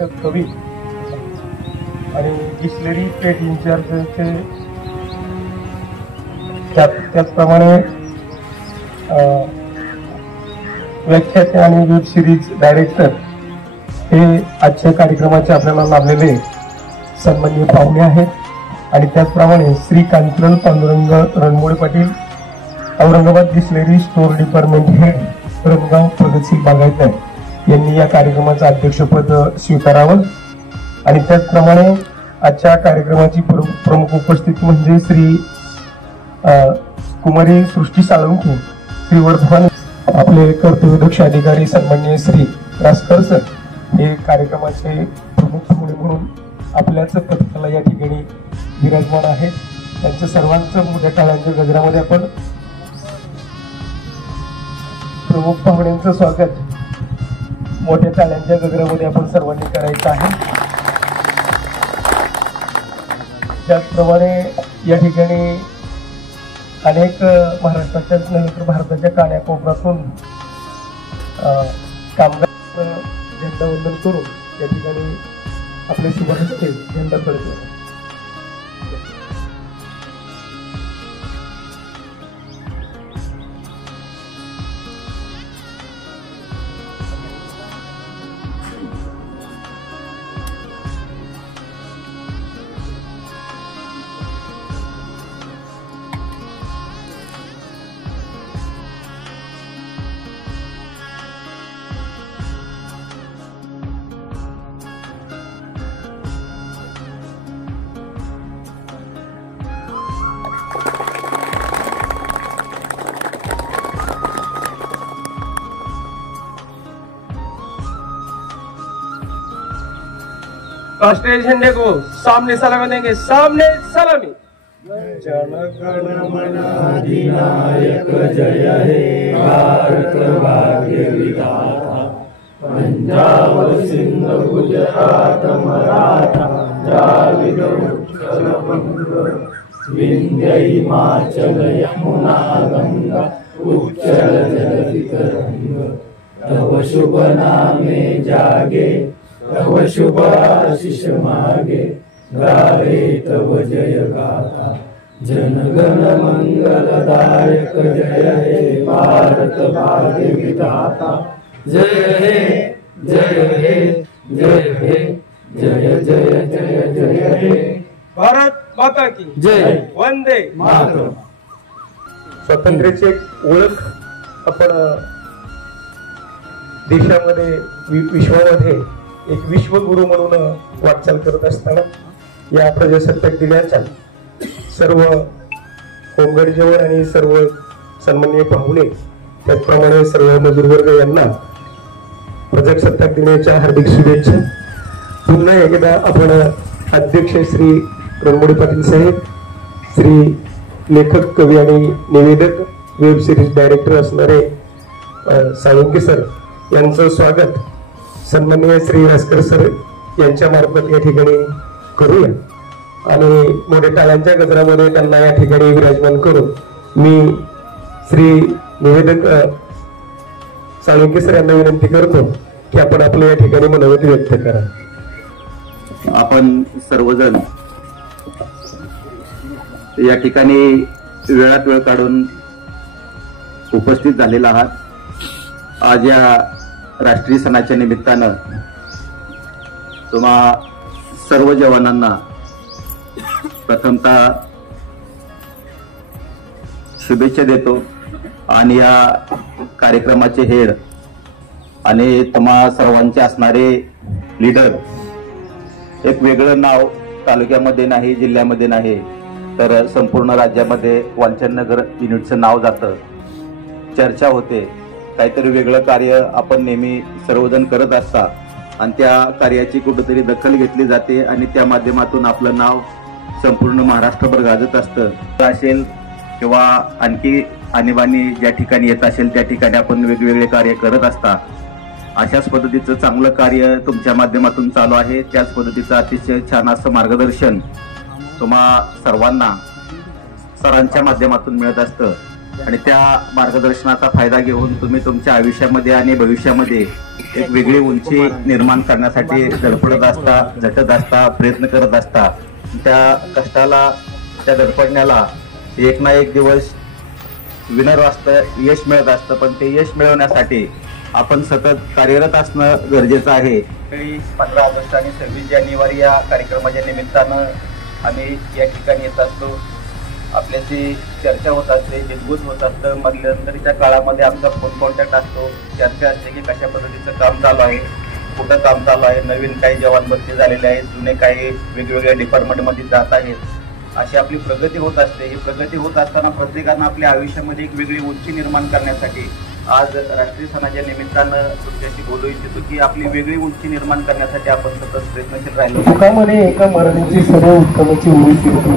लेखक कवी आणि डिस्टिलरी पेट इन्चार्जचे त्याचप्रमाणे व्याख्याते आणि वेब सिरीज डायरेक्टर हे आजच्या कार्यक्रमाचे आपल्याला लाभलेले सन्माननीय पाहुणे आहेत। आणि त्याचप्रमाणे Shri Kantilal Pandurang Ranmole Patil, Aurangabad distillery store department head रंगाव प्रगतशील बागायतदार यांनी या कार्यक्रमाचं अध्यक्षपद स्वीकारावं। आणि त्याचप्रमाणे आजच्या कार्यक्रमाची प्रमुख उपस्थिती म्हणजे श्री कुमारी सृष्टी साळुंखे, श्री वर्धमान, आपले कर्तव्यदक्ष अधिकारी सन्माननीय श्री रासकर सर हे कार्यक्रमाचे प्रमुख पाहुणे म्हणून आपल्याच पथकाला या ठिकाणी विराजमान आहेत। त्यांच्या सर्वांचं मोठ्या टाळ्यांच्या गजरामध्ये आपण प्रमुख पाहुण्यांचं स्वागत मोठ्या टाळ्यांच्या गजरामध्ये आपण सर्वांनी करायचं आहे। त्याचप्रमाणे या ठिकाणी अनेक महाराष्ट्राच्याच नव्हे तर भारताच्या कानाकोपऱ्यातून कामगार झेंडावंदन करून या ठिकाणी आपले शुभ हस्ते झेंडा फडकवतात। राष्ट्रीय झंडे को सामने सलामी देंगे, सामने सलामी। जन गण मन अधिनायक जय हे भारत भाग्य विधाता, पंजाब सिंध गुजरात मराठा द्राविड उत्कल बंग, विंध्य हिमाचल यमुना गंगा उच्चल जलधि तरंग, तव शुभ नामे जागे तव शुभ आशीष मागे, गावे तव जय गाथा, जन गण मंगलदायक जय हे भारत भाग्य विधाता, जय हे जय हे जय हे जय जय जय जय हे भारत माता की जय, वंदे मातरम। स्वातंत्र्याची एक ओळख आपण देशामध्ये विश्वामध्ये एक विश्वगुरु म्हणून वाटचाल करत असताना या प्रजासत्ताक दिनाच्या सर्व होमगार्डजवळ आणि सर्व सन्माननीय पाहुणे त्याचप्रमाणे सर्व मजूरवर्ग यांना प्रजासत्ताक दिनाच्या हार्दिक शुभेच्छा। पुन्हा एकदा आपण अध्यक्ष श्री रणमोळे पाटील साहेब, श्री लेखक कवी आणि निवेदक वेब सिरीज डायरेक्टर असणारे साळुंखे सर यांचं स्वागत सन्माननीय श्री रासकर सर यांच्या मार्फत या ठिकाणी करूया। आणि मोठ्या टाळ्यांच्या गजरामध्ये त्यांना या ठिकाणी विराजमान करून मी श्री निवेदक साळुंखे सर यांना विनंती करतो की आपण आपल्या या ठिकाणी मनोगत व्यक्त करा। आपण सर्वजण या ठिकाणी वेळात वेळ काढून उपस्थित झालेला आहात। आज या राष्ट्रीय सणाच्या निमित्तानं तुम्हा सर्व जवानांना प्रथमतः शुभेच्छा देतो। आणि या कार्यक्रमाचे हेड आणि तुम्हा सर्वांचे असणारे लीडर, एक वेगळं नाव तालुक्यामध्ये नाही, जिल्ह्यामध्ये नाही, तर संपूर्ण राज्यामध्ये वालचंदनगर युनिटचं नाव जातं, चर्चा होते, काहीतरी वेगळं कार्य आपण नेहमी सर्वजण करत असता आणि त्या कार्याची कुठेतरी दखल घेतली जाते आणि त्या माध्यमातून आपलं नाव संपूर्ण महाराष्ट्रभर गाजत असतं असेल किंवा आणखी आणीबाणी ज्या ठिकाणी येत असेल त्या ठिकाणी आपण वेगवेगळे कार्य करत असता। अशाच पद्धतीचं चांगलं कार्य तुमच्या माध्यमातून चालू आहे। त्याच पद्धतीचं अतिशय छान असं मार्गदर्शन तुम्हा सर्वांना सरांच्या माध्यमातून मिळत असतं। आणि त्या मार्गदर्शनाचा फायदा घेऊन तुम्ही तुमच्या आयुष्यामध्ये आणि भविष्यामध्ये एक वेगळी उंची निर्माण करण्यासाठी धडपडत असता, झटत असता, प्रयत्न करत असता. त्या कष्टाला, त्या धडपडण्याला एक ना एक दिवस विनर असतं, यश मिळत असतं. पण ते यश मिळवण्यासाठी आपण सतत कार्यरत असणं गरजेचं आहे. 15 ऑगस्ट आणि 26 जानेवारी या कार्यक्रमाच्या निमित्तानं आम्ही या ठिकाणी येत असतो. आपल्याची चर्चा होत असते, बिनबूज होत असतं. मध्यंतरीच्या काळामध्ये आमचा फोन कॉन्टॅक्ट असतो, चर्चा असते की कशा पद्धतीचं काम चालू आहे, कुठं काम चालू आहे, नवीन काही जवान भरती झालेले आहेत, जुने काही वेगवेगळ्या डिपार्टमेंटमध्ये जात आहेत, अशी आपली प्रगती होत असते. ही प्रगती होत असताना प्रत्येकानं आपल्या आयुष्यामध्ये एक वेगळी उंची निर्माण करण्यासाठी आज राष्ट्रीय सणाच्या निमित्तानं तुमच्याशी बोलू इच्छितो की आपली वेगळी उंची निर्माण करण्यासाठी आपण सतत प्रयत्नशील राहिलो. तुकामध्ये एका मरणीची सर्व उत्तमाची उडी फिरतो.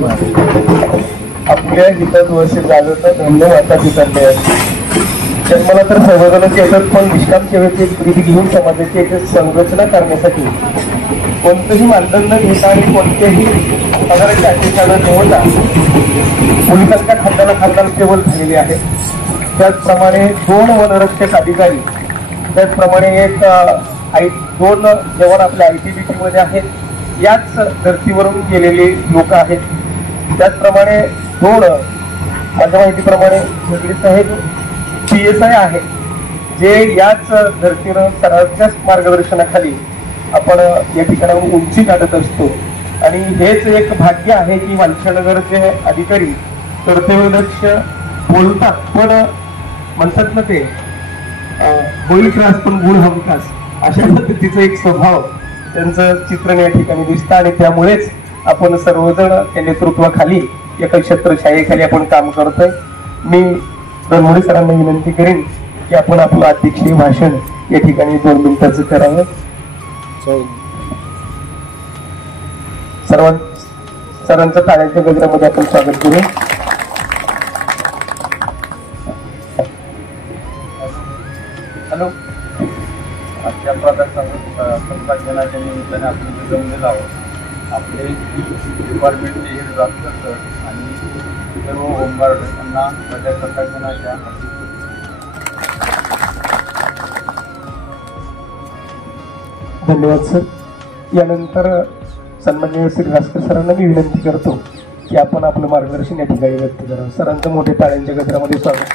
आपल्या हितात वर्ष झालं तर धन्य वाटा पितांडे जन्माला तर सर्वजणच येतात, पण निष्काम सेवेची एक प्रीती घेऊन समाजाची एक संरचना करण्यासाठी कोणतंही मानधन न घेता आणि कोणत्याही पगाराची अपेक्षा न ठेवता पोलिसांच्या खात्याला खासदार केवळ झालेले आहे. त्याचप्रमाणे 2 वनरक्षक अधिकारी, त्याचप्रमाणे दोन जवान आपल्या ITBP मध्ये आहेत, याच धर्तीवरून गेलेले लोक आहेत. त्याचप्रमाणे 2 माझ्या माहितीप्रमाणे सगळे साहेब PSI आहे, जे याच धर्तीनं सरांच्या मार्गदर्शनाखाली आपण या ठिकाणाहून उंची गाठत असतो. आणि हेच एक भाग्य आहे की वालशानगरचे अधिकारी कर्तव्यदक्ष बोलतात, पण म्हणतात ना ते होईल त्रास पण गुण हमखास, अशा पद्धतीचं एक स्वभाव त्यांचं चित्रण या ठिकाणी दिसतं. आणि त्यामुळेच आपण सर्वजण त्या नेतृत्वाखाली एका छत्रछायेखाली आपण काम करतोय. मी धनमोडी सरांना विनंती करेन की आपण आपलं अध्यक्षीय भाषण या ठिकाणी 2 मिनिटाचं करावं. सरांचं टाळ्यांच्या गजरामध्ये आपण स्वागत करू. हॅलो, आजच्या प्रजासत्ताक निमित्ताने आपण जमलेलो आहोत. आपले डिपार्टमेंटचे हेड डॉक्टर सर आणि सर्व होमगार्ड यांना प्रजासत्ताक दिनाच्या धन्यवाद सर. यानंतर सन्माननीय श्री भास्कर सरांना मी विनंती करतो की आपण आपलं मार्गदर्शन या ठिकाणी व्यक्त करावं. सरांचं मोठे टाळ्यांच्या गजरामध्ये स्वागत.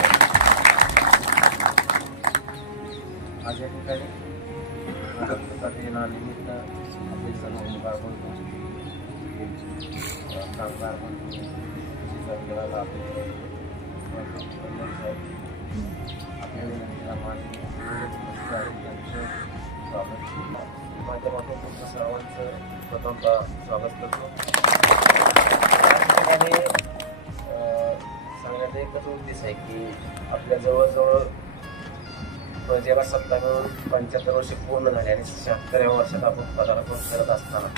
आज या ठिकाणी प्रजासत्ताक दिनानिमित्त आपले सर्व होमगार्ड म्हणतो, कामगार म्हणतो, आपल्या विनंतीला माध्यमातून तुमचं सर्वांचं प्रथमतः स्वागत करतो. या ठिकाणी सांगण्याचा एकच उद्देश आहे की आपल्या जवळजवळ प्रजेला सत्ता मिळून 75 वर्षे पूर्ण झाली आणि 76व्या वर्षात आपण पदार्पण करत असताना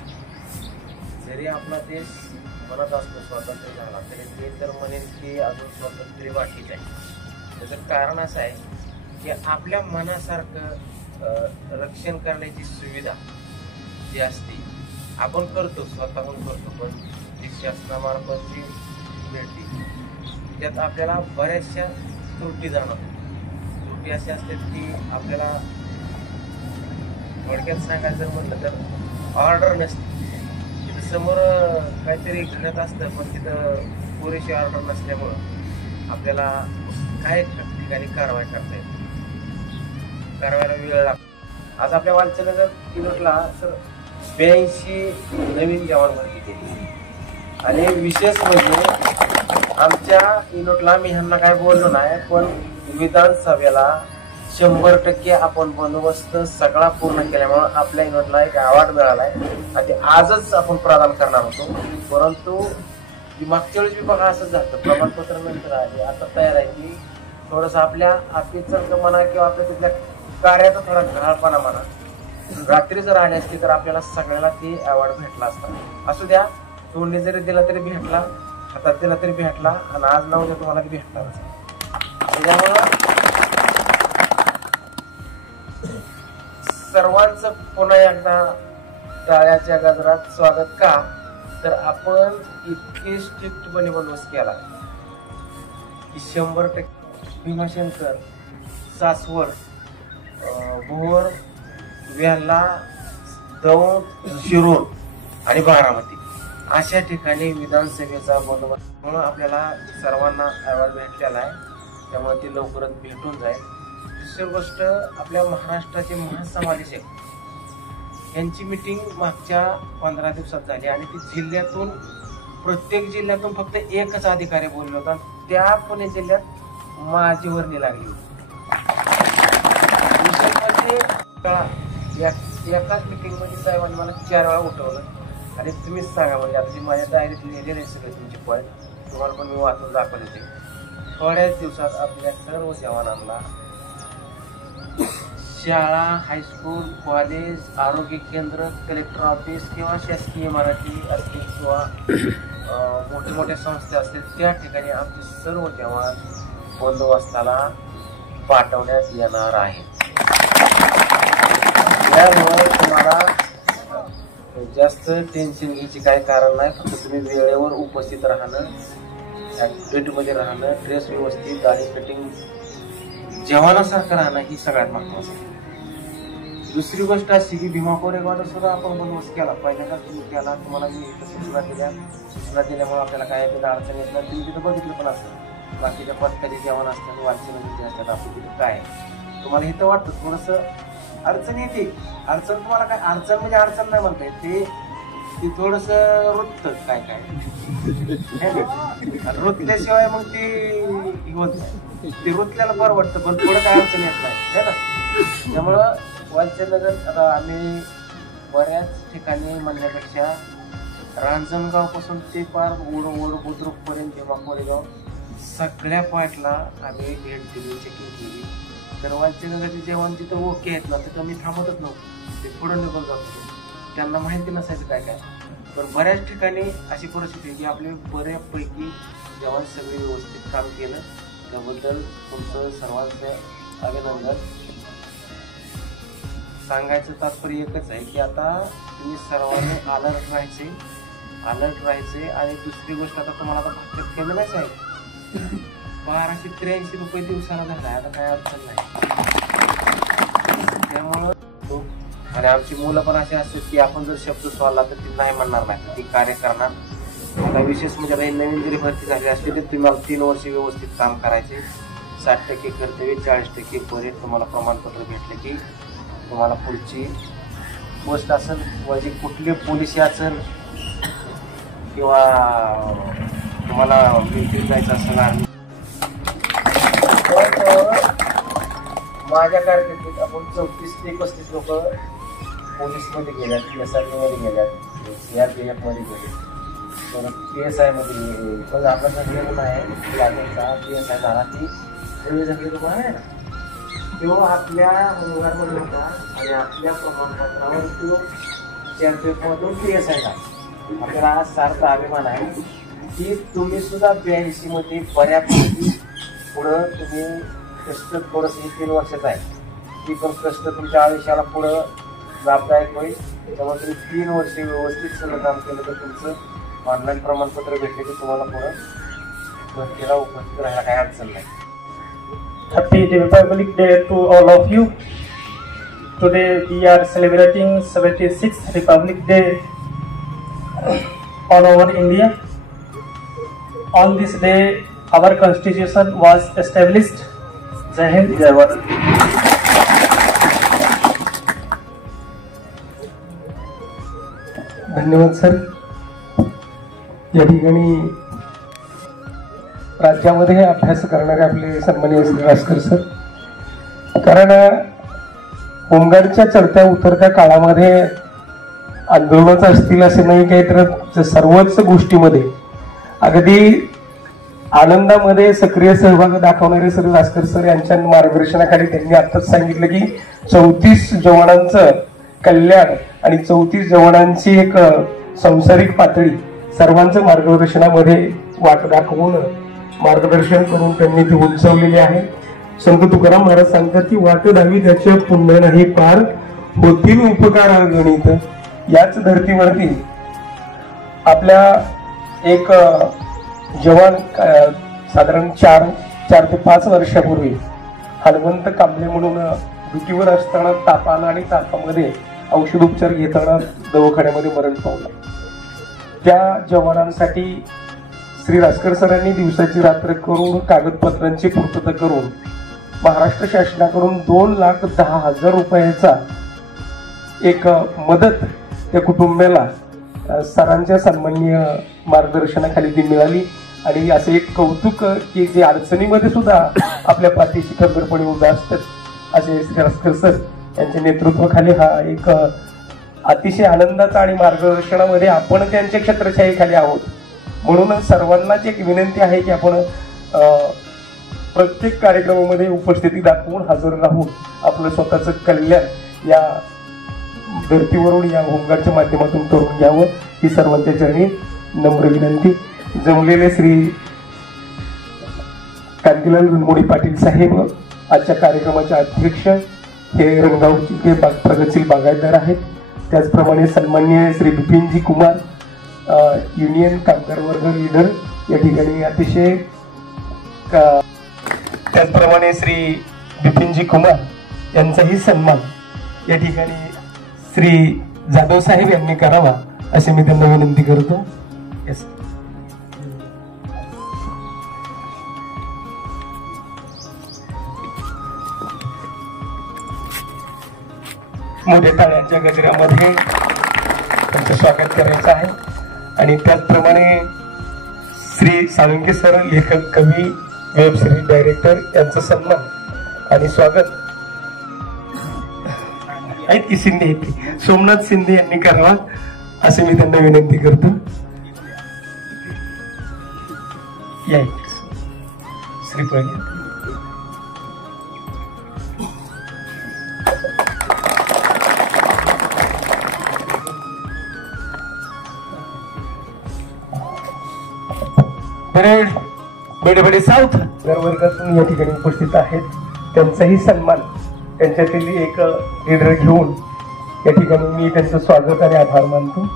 जरी आपला देश म्हणत असतो स्वातंत्र्य झाला, तरी ते तर म्हणेल की अजून स्वातंत्र्य बाकीच आहे. त्याचं कारण असं आहे की आपल्या मनासारखं रक्षण करण्याची सुविधा जी असते आपण करतो, स्वतःहून करतो, पण जी शासनामार्फत जी मिळते त्यात आपल्याला बऱ्याचशा त्रुटी जाणवतात. त्रुटी अशा असतात की आपल्याला थोडक्यात सांगायचं जर म्हटलं तर ऑर्डर नसते. तिथं समोर काहीतरी घडत असतं, पण तिथं पुरेशी ऑर्डर नसल्यामुळं आपल्याला काही ठिकाणी कारवाई करता येते, कारवाईला वेळ लागतो. आज आपल्या वालचनगर किलोटला सर 82 नवीन जवान भरती केली आणि विशेष म्हणजे आमच्या इनोटला मी ह्यांना काय बोललो नाही, पण विधानसभेला 100% आपण बंदोबस्त सगळा पूर्ण केल्यामुळे आपल्या इनोटला एक अवॉर्ड मिळालाय आणि ते आजच आपण प्रदान करणार होतो. परंतु मागच्या वेळेस बघा असंच झालं, प्रमाणपत्र नंतर आले, आता तयार आहे की थोडंसं आपल्या ऑफिसचं म्हणा किंवा आपल्या तिथल्या कार्याचा थोडा घाळपणा म्हणा, रात्री जर आली असती तर आपल्याला सगळ्याला ती अवॉर्ड भेटला असता. असू द्या, तोंडी जरी दिला तरी भेटला, हातात दिला तरी भेटला आणि आज नाव उद्या तुम्हाला भेटणार. त्याच्यामुळं सर्वांचं पुन्हा एकदा टाळ्याच्या गजरात स्वागत का, तर आपण इतके स्ट्रिक्टपणे बंदोबस्त केला की 100% भीमाशंकर, सासवड, भोर, वेल्हा, दौंड, शिरूर आणि बारामती अशा ठिकाणी विधानसभेचा बंदोबस्त म्हणून आपल्याला सर्वांना अहवाल भेटलेला आहे, त्यामुळे ती लवकरच भेटून जाईल. दुसरी गोष्ट, आपल्या महाराष्ट्राचे महासमावेशक यांची मिटिंग मागच्या 15 दिवसात झाली आणि ती जिल्ह्यातून प्रत्येक जिल्ह्यातून फक्त एकच अधिकारी बोलले होता. त्या पुणे जिल्ह्यात माझी वर्णी लागली होती. एकाच मिटिंग मध्ये साहेबांनी मला 4 वेळा उठवलं आणि तुम्हीच सांगा, म्हणजे आता जी माझ्या डायरीत लिहिलेले नाही सगळे तुमचे पॉईंट, तुम्हाला पण मी वाचून दाखवले ते. थोड्याच दिवसात आपल्या सर्व जवानांना शाळा, हायस्कूल, कॉलेज, आरोग्य केंद्र, कलेक्टर ऑफिस किंवा शासकीय इमारती असतील किंवा मोठे मोठ्या संस्था असतील त्या ठिकाणी आमचे सर्व जवान बंदोबस्ताला पाठवण्यात येणार आहे. त्यामुळे तुम्हाला जास्त टेन्शन घ्यायची काही कारण नाही. फक्त तुम्ही वेळेवर उपस्थित राहणं, ऍक्टिव्हिटीमध्ये राहणं, ड्रेस व्यवस्थित, दाढी कटिंग जवानासारखं राहणं ही सगळ्यात महत्वाचं आहे. दुसरी गोष्ट अशी की भीमा कोरेगावला सुद्धा आपण बंदोबस्त केला. पहिल्यांदा तुम्ही केला, तुम्हाला मी सूचना दिल्यामुळे आपल्याला काय अडचण येत नाही. तुम्ही तिथं बघितलं पण असतं बाकीच्या पथकाचे जवान असतात, वाचन असतात, आपण तिथे काय तुम्हाला इथं वाटतं थोडंसं अडचण येते. अडचण तुम्हाला काय अडचण म्हणजे अडचण नाही म्हणता येत, ते थोडंसं रुततं काय रुतल्याशिवाय मग ते होत नाही. ते रुतल्याला बरं वाटतं पण थोडं काय अडचण येत नाही ना. त्यामुळं वालचंदनगर आता आम्ही बऱ्याच ठिकाणी म्हणण्यापेक्षा रांजणगाव पासून ते पार ओढ बुद्रुक पर्यंत भीमा कोरेगाव सगळ्या पॉईंटला आम्ही भेट दिली, चेकिंग केली. तर वालचंदनगरचे जेवण तिथं ओके आहेत ना, तिथं मी थांबतच नव्हतो, ते पुढे निघून जात होतो. त्यांना माहिती नसायचं काय काय. पण बऱ्याच ठिकाणी अशी परिस्थिती आहे की आपले बऱ्यापैकी जवान सगळे व्यवस्थित काम केलं. त्याबद्दल तुमचं सर्वांचं अभिनंदन. सांगायचं तात्पर्य एकच आहे की आता तुम्ही सर्वांनी अलर्ट राहायचे. आणि दुसरी गोष्ट, आता तुम्हाला आता फक्त कमी नाहीच आहे, 1283 रुपये दिवसाला झाला, आता काय अडचण नाही. त्यामुळं आणि आमची मुलं पण असे असतात की आपण जर शब्द सोडला तर ती नाही म्हणणार नाही, ती कार्य करणार. आता विशेष म्हणजे आता नवीन जरी भरती झाली असते तर तुम्हाला 3 वर्ष व्यवस्थित काम करायचे. 60% कर्तव्य, 40% परेड. तुम्हाला प्रमाणपत्र भेटले की तुम्हाला पुढची गोष्ट असेल, म्हणजे कुठली पोलिसी असेल किंवा तुम्हाला मिलिटरी जायचं असेल आर्मी. माझ्या कारकिर्दीत आपण 34 ते 35 लोक पोलीसमध्ये गेल्यात, SRP मध्ये गेल्यात, CRPF मध्ये गेले, परत PSI मध्ये गेले. पण आपला संघटन आहे PSI झाला की सगळे लोक आहे ना, तो आपल्या मुलांमध्ये होता आणि आपल्या प्रमाणपत्रावर तो CRPF मधून PSI झाला. आपल्याला आज सार्थ अभिमान आहे की तुम्ही सुद्धा 82 मध्ये बऱ्यापैकी पुढं तुम्ही कष्ट थोडंसं 3 वर्षाचं आहे, ती पण कष्ट तुमच्या आयुष्याला पुढं लाभदायक होईल. त्यामुळे तुम्ही 3 वर्ष व्यवस्थित सगळं काम केलं तर तुमचं ऑनलाईन प्रमाणपत्र भेटले की तुम्हाला पुढं भरतीला उपस्थित राहायला काही अडचण नाही. Happy Republic Day to all of you. Today we are celebrating 76th Republic Day all over India. On this day, our Constitution was established. Jai Hind, Jai Bharat. धन्यवाद सर. या ठिकाणी राज्यामध्ये अभ्यास करणारे आपले सन्माननीय श्री भास्कर सर, कारण होमगार्डच्या चढत्या उतरत्या काळामध्ये आंदोलनाच असतील असे नाही काही, तर सर्वच गोष्टीमध्ये अगदी आनंदामध्ये सक्रिय सहभाग दाखवणारे श्री भास्कर सर यांच्या मार्गदर्शनाखाली त्यांनी आताच सांगितलं की 34 जवानांचं कल्याण आणि 34 जवानांची एक सांसारिक पातळी सर्वांचं मार्गदर्शनामध्ये वाट दाखवून मार्गदर्शन करून त्यांनी ती उंचवलेली आहे. संत तुकाराम महाराज सांगतात की वाट धावी त्याच्या पुण्य नाही पार, होतील उपकार गणित. याच धर्तीवरती आपल्या एक जवान साधारण 4 ते 5 वर्षापूर्वी हनुमंत कांबळे म्हणून ड्युटीवर असताना तापानं आणि तापामध्ये औषधोपचार घेताना दवाखान्यामध्ये मरण पावलं. त्या जवानांसाठी श्री रासकर सरांनी दिवसाची रात्र करून कागदपत्रांची पूर्तता करून महाराष्ट्र शासनाकडून 2,10,000 रुपयाचा एक मदत त्या कुटुंबाला सरांच्या सन्माननीय मार्गदर्शनाखाली ती मिळाली. आणि असं एक कौतुक की जे अडचणीमध्ये सुद्धा आपल्या पाठीशी खंबीरपणे उभे असतात असे श्री रासकर सर यांच्या नेतृत्वाखाली हा एक अतिशय आनंदाचा आणि मार्गदर्शनामध्ये आपण त्यांच्या छत्रछायेखाली आहोत. म्हणून सर्वांनाच एक विनंती आहे की आपण प्रत्येक कार्यक्रमामध्ये उपस्थिती दाखवून हजर राहून आपलं स्वतःचं कल्याण या धर्तीवरून या होमगार्डच्या माध्यमातून करून घ्यावं ही सर्वांच्या चरणी नम्र विनंती. जमलेले श्री कांतीलाल गुणमोडी पाटील साहेब आजच्या कार्यक्रमाचे अध्यक्ष हे रंगावचे प्रगतशील बागायतदार आहेत. त्याचप्रमाणे सन्माननीय श्री बिपिनजी कुमार युनियन कामगार वर्ग लीडर या ठिकाणी अतिशय त्याचप्रमाणे श्री बिपिनजी कुमार यांचाही सन्मान या ठिकाणी श्री जाधव साहेब यांनी करावा असे मी त्यांना विनंती करतो. येस. मोठ्या टाळ्यांच्या गजरामध्ये त्यांचं स्वागत करायचं आहे. आणि त्याचप्रमाणे श्री साळुंके सर लेखक कवी वेब सिरीज डायरेक्टर यांचं सन्मान आणि स्वागत आहेत की शिंदे आहेत सोमनाथ शिंदे यांनी करावा असे मी त्यांना विनंती करतो. या श्री प्रज्ञा बडे बडे साऊथ वर्गातून या ठिकाणी उपस्थित आहेत. त्यांचाही सन्मान त्यांच्यातील एक लीडर घेऊन या ठिकाणी मी त्यांचं स्वागत आणि आभार मानतो.